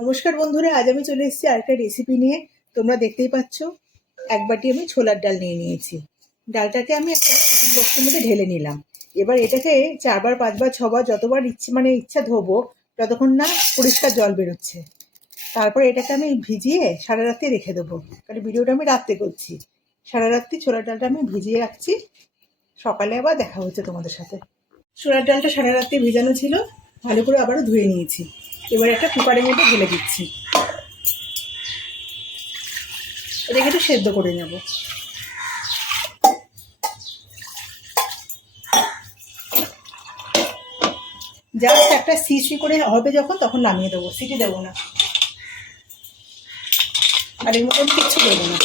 নমস্কার বন্ধুরা, আজ আমি চলে এসেছি আরেকটা রেসিপি নিয়ে। তোমরা দেখতেই পাচ্ছ, এক বাটি আমি ছোলার ডাল নিয়ে নিয়েছি। ডালটাকে আমি একটা মধ্যে ঢেলে নিলাম। এবার এটাকে চারবার, পাঁচবার, ছবার, যতবার ইচ্ছে মানে ইচ্ছা ধোবো যতক্ষণ না পরিষ্কার জল বেরোচ্ছে। তারপর এটাকে আমি ভিজিয়ে সারা রাত্রি রেখে দেবো। কারণ ভিডিওটা আমি রাত্রে করছি। সারা রাত্রি ছোলার ডালটা আমি ভিজিয়ে রাখছি। সকালে আবার দেখা হচ্ছে তোমাদের সাথে। ছোলার ডালটা সারা রাত্রি ভিজানো ছিল, ভালো করে আবারও ধুয়ে নিয়েছি। এবার একটা কুকারের মধ্যে ঢেলে দিচ্ছি। এটাকে একটু সেদ্ধ করে নেব। জাস্ট একটা সিসি করে হবে যখন, তখন নামিয়ে দেবো। সিটি দেবো না। আর এর মতন কিচ্ছু দেবো না।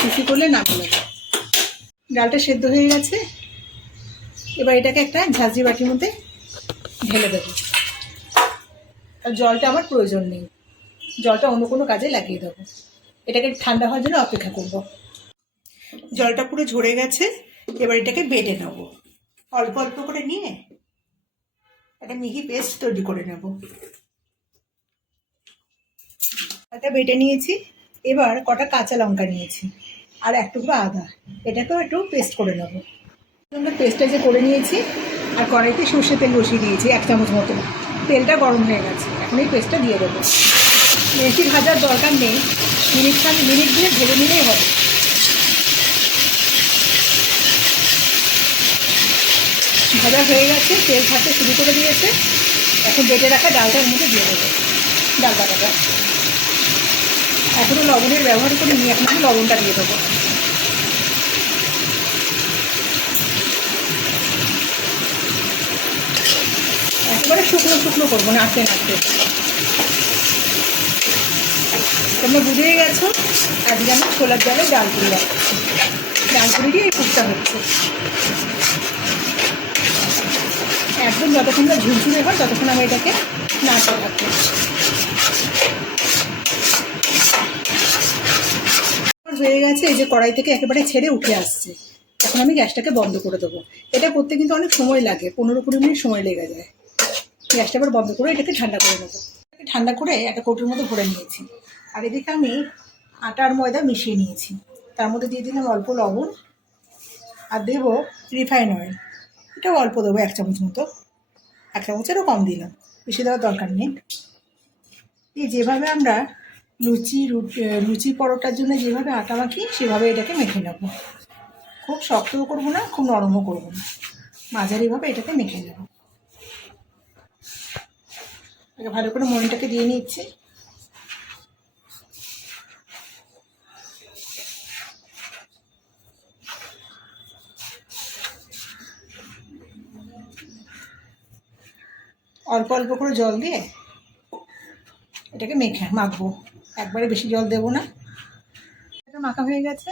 সিসি করলে নামিয়ে নেব। ডালটা সেদ্ধ হয়ে গেছে। এবার এটাকে একটা ঝাঁঝরি বাটির মধ্যে ঢেলে দেবো। আর জলটা আমার প্রয়োজন নেই। জলটা অন্য কোনো কাজে লাগিয়ে দেবো। এটাকে ঠান্ডা হওয়ার জন্য অপেক্ষা করব। জলটা পুরো ঝরে গেছে, এবার এটাকে বেটে নেব। অল্প অল্প করে নিয়ে একটা মিহি পেস্ট তৈরি করে নেব। একটা বেটে নিয়েছি, এবার কটা কাঁচা লঙ্কা নিয়েছি। আর এক টুকরো আদা। এটাকেও একটু পেস্ট করে নেব। আমরা পেস্টটা যে করে নিয়েছি, আর কড়াইতে সর্ষে তেল বসিয়ে দিয়েছি এক চামচ মতো। তেলটা গরম হয়ে গেছে। এখন এই পেস্টটা দিয়ে দেবো। বেশি ভাজার দরকার নেই। মিনিট খান, মিনিট দিয়ে ভেজে নিলেই হবে। ভাজা হয়ে গেছে, তেল ছাড়তে শুরু করে দিয়েছে। এখন বেটে রাখা ডালটার মধ্যে দিয়ে দেবো। ডাল বাটাটা এখনও লবণের ব্যবহার করিনি এখন আমি লবণটা দিয়ে দেবো। একেবারে শুকনো শুকনো করব, নাড়তে নাড়তে। তোমরা বুঝেই গেছো, আজকে আমি ছোলার ডালে ডাল পুরি রাখছি ডাল পুরি দিয়ে এই পুরটা হচ্ছে। একদম যতক্ষণ ঝুলঝুলে হয়, ততক্ষণ আমি এটাকে নাড়তে থাকব। হয়ে গেছে, এই যে কড়াই থেকে একেবারে ছেড়ে উঠে আসছে। এখন আমি গ্যাসটাকে বন্ধ করে দেবো। এটা করতে কিন্তু অনেক সময় লাগে, পনেরো কুড়ি মিনিট সময় লেগে যায়। গ্যাসটা আবার বন্ধ করে এটাকে ঠান্ডা করে নেব। ঠান্ডা করে একটা কৌটোর মতো ভরে নিয়েছি। আর এদিকে আমি আটার ময়দা মিশিয়ে নিয়েছি। তার মধ্যে দিয়ে দিলাম অল্প লবণ আর দেবো রিফাইন অয়েল। এটাও অল্প দেবো, এক চামচ মতো। এক চামচেরও কম দিলাম, বেশি দেওয়ার দরকার নেই। এই যেভাবে আমরা লুচি লুচি পরোটার জন্য যেভাবে আটা মাখি সেভাবে এটাকে মেখে নেব। খুব শক্তও করব না, খুব নরমও করব না। মাঝারিভাবে এটাকে মেখে নেব। ভালো করে মনটাকে দিয়ে নিচ্ছি। অল্প অল্প করে জল দিয়ে এটাকে মেখে মাখবো। একবারে বেশি জল দেবো না। এটা মাখা হয়ে গেছে।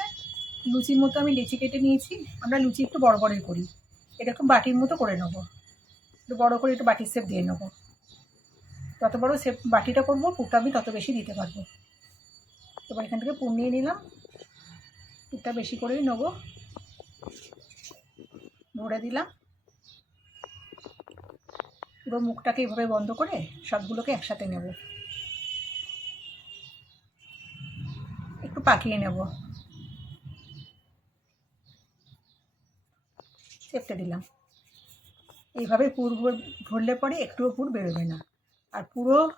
লুচির মতো আমি লিচি কেটে নিয়েছি। আমরা লুচি একটু বড় বড়ই করি। এরকম বাটির মতো করে নেব। একটু বড় করে একটু বাটির সেপ দিয়ে নেব। যত বড় সেপ বাটিটা করব, পুরটা আমি তত বেশি দিতে পারব। এবার এখান থেকে পুর নিয়ে নিলাম। পুরটা বেশি করেই নেব। ভরে দিলাম। পুরো মুখটাকে এভাবে বন্ধ করে সবগুলোকে একসাথে নেব। পাকিয়ে নেব। চেপটে দিলাম। এইভাবে পুর ভর- ভরলে পরে একটুও পুর বেরোবে না। আর পুরো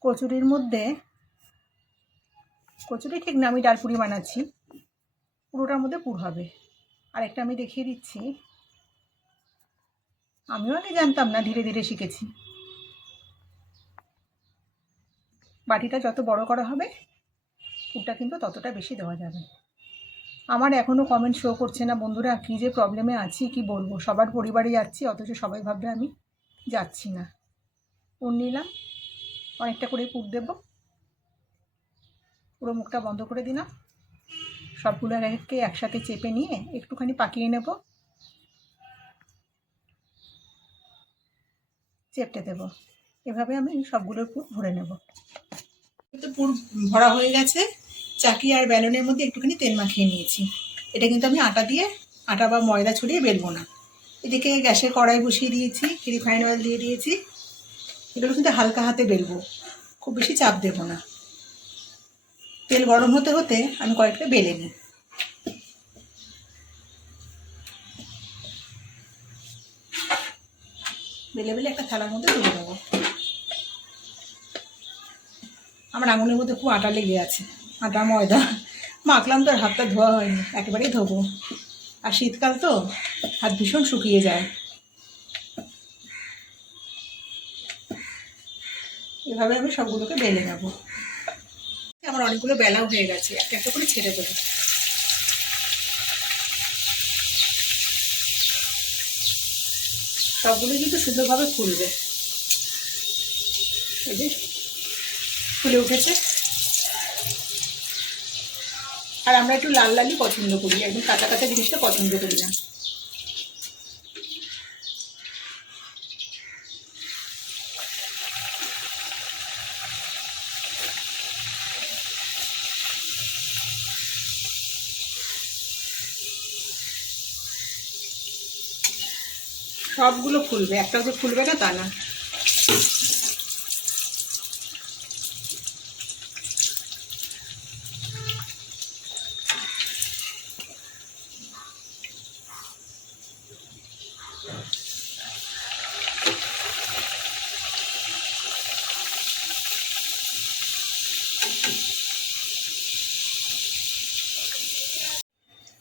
কচুরির মধ্যে, কচুরি ঠিক না, আমি ডালপুরি বানাচ্ছি। পুরোটার মধ্যে পুর হবে। আর একটা আমি দেখিয়ে দিচ্ছি। আমিও আগে জানতাম না, ধীরে ধীরে শিখেছি। বাটিটা যত বড় করা হবে পুরটা কিন্তু ততটা বেশি দেওয়া যাবে। আমার এখনও কমেন্ট শো করছে না বন্ধুরা, কী যে প্রবলেমে আছি, কি বলব? সবার পরিবারে যাচ্ছি, অথচ সবাই ভাববে আমি যাচ্ছি না। পুর নিলাম, অনেকটা করে পুর দেব। পুরো মুখটা বন্ধ করে দিলাম। সবগুলো একে একসাথে চেপে নিয়ে একটুখানি পাকিয়ে নেব। চেপটে দেব। এভাবে আমি সবগুলোর পুর ভরে নেব। তো পুর ভরা হয়ে গেছে। চাকি আর ব্যালনের মধ্যে একটুখানি তেল মাখিয়ে নিয়েছি। এটা কিন্তু আমি আটা দিয়ে, আটা বা ময়দা ছড়িয়ে বেলবো না। এদিকে গ্যাসের কড়াই বসিয়ে দিয়েছি রিফাইন অয়েল দিয়ে দিয়েছি। এগুলো কিন্তু হালকা হাতে বেলবো, খুব বেশি চাপ দেবো না। তেল গরম হতে হতে আমি কয়েকটা বেলে নিই। বেলে বেলে একটা থালার মধ্যে তুলে দেবো আমার আঙুলের মধ্যে খুব আটা লেগে আছে। আটা, ময়দা। মাখলাম তো আর হাতটা ধোয়া হয়নি। একেবারেই ধোবো। আর শীতকাল তো হাত ভীষণ শুকিয়ে যায়। এভাবে আমি সবগুলোকে বেলে নেব। আমার অনেকগুলো বেলাও হয়ে গেছে। একটা একটা করে ছেড়ে দেবো। সবগুলো কিন্তু সুন্দরভাবে ফুলবে। এই যে ফুলে উঠেছে। আর আমরা একটু লাল লালই পছন্দ করি, একদম কাঁচা কাঁচা জিনিসটা পছন্দ করি না। সবগুলো ফুলবে একটা তো ফুলবে না, তা না।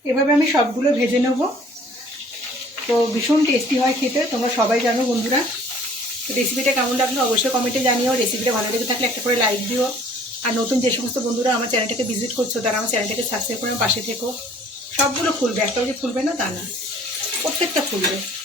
এভাবে আমি সবগুলো ভেজে নেব। তো ভীষণ টেস্টি হয় খেতে, তোমরা সবাই জানো বন্ধুরা। রেসিপিটা কেমন লাগল অবশ্যই কমেন্টে জানিও। রেসিপিটা ভালো লেগে থাকলে একটা করে লাইক দিও। আর নতুন যে সমস্ত বন্ধুরা আমার চ্যানেলটাকে ভিজিট করছ, তারা আমার চ্যানেলটাকে সাবস্ক্রাইব করে পাশে থেকো। সবগুলো ফুলবে, একটাও যে ফুলবে না, তা না। প্রত্যেকটা ফুলবে।